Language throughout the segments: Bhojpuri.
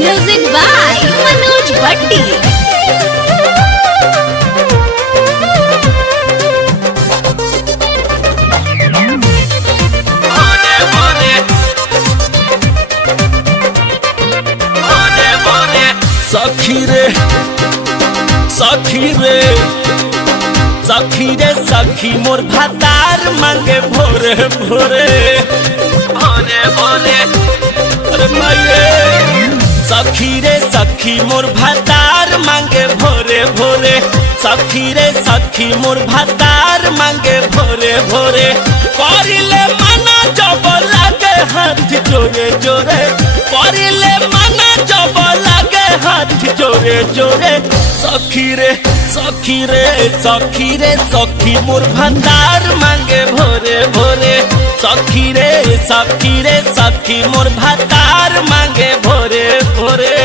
Music by Manoj Bhatti. सखी रे सखी रे सखी रे सखी मोर भातार मांगे भोरे भोरे भोरे भोरे अरे माये सखी रे सखी मोर भातार मांगे भोरे भोरे सखी रे सखी मोर भातार मांगे भोरे भोरे करिले मना जब लागे हाथ जोरे जोरे करिले मना जब लागे हाथ जोरे जोरे सखी रे सखी रे सखी रे सखी मोर भातार मांगे भोरे भोरे सखी रे सखी रे सखी मोर भातार मांगे भोरे भोरे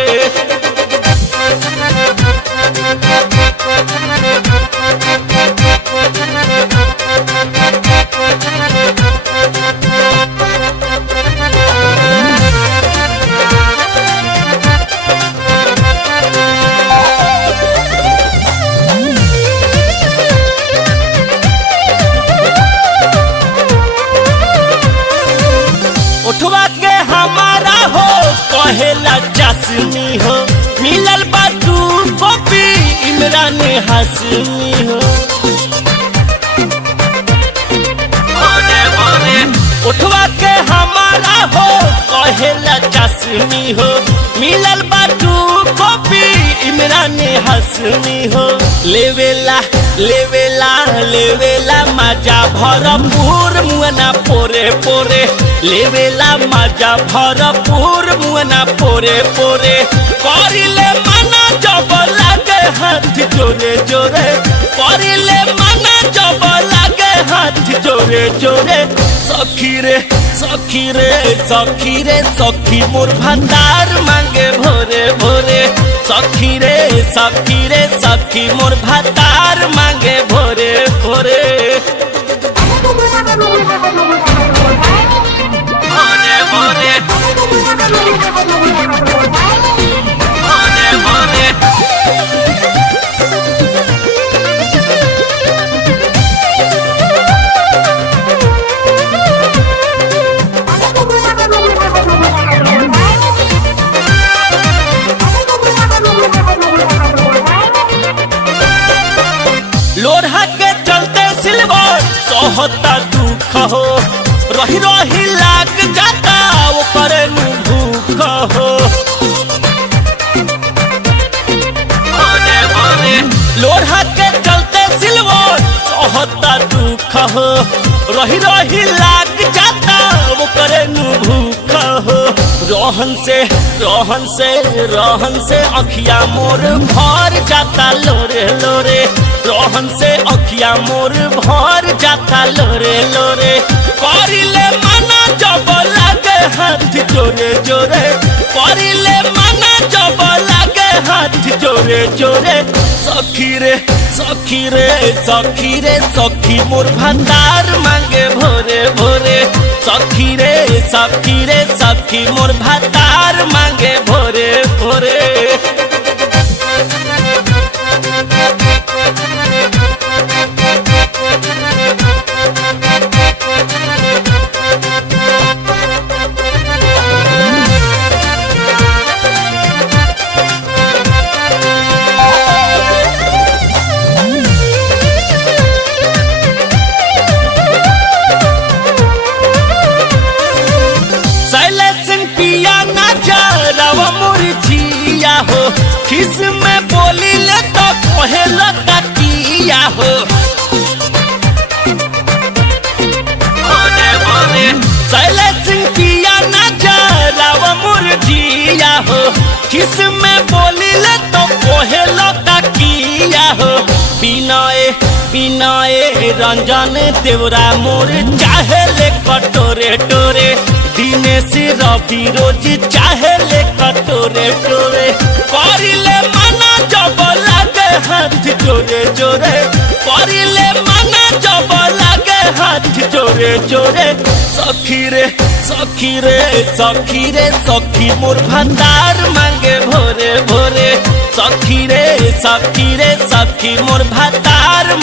उठवा के हमारा हो कहेला जासमी हो मिलल बाटू कॉपी इमरान हाशमी हो उठवा के हमारा हो कहेला जासमी हो मिलल बाटू कॉपी इमरान हाशमी हो लेवेला लेवेला लेवेला मजा भरपूर मुआना पोरे पोरे लेवेला मजा भरपूर मुआना पोरे पोरे करिले मना जब लागे हाथ जोरे जोरे करिले मना जब लागे हाथ जोरे जोरे सखी रे सखी रे सखी रे सखी मोर भातार मांगे भोरे भोरे सखी रे सखी रे सखी मोर भातार मांगे भोरे भोरे भोरे भोरे भोरे भोरे लोढ़ा के चलते सिल्वर सोहता दुख हो रही रही लाग जाता वो करे भूख हो लोढ़ा के चलते सिल्वर सोहता दुख हो रही रही लाग जाता वो करे भूख हो रोहन से अखिया मोर भर जाता लोरे लोरे रोहन से अखिया मोर भर जाता लोरे लोरे करिले मना जब लागे हाथ जोरे जोरे करिले मना जब लागे हाथ जोरे जोरे सखी रे सखी रे सखी रे सखी मोर भातार मांगे भोरे भोरे सखी रे सखी रे सखी मोर भातार मांगे भोरे भोरे किस में बोली ले तो कहेला तकिया हो सैले सिंह पिया ना जरावा मुरझिया हो किस में बोली ले तो कहेला तकिया हो बिनाए बिनाए रंजन देवरा मोर चाहे ले कटोरे टोरे दिनेश रवि रोज चाहे ले कटोरे टोरे करिले जोरे जोरे सखी रे सखी रे सखी रे सखी मोर भातार मांगे भोरे भोरे सखी रे सखी रे सखी मोर भातार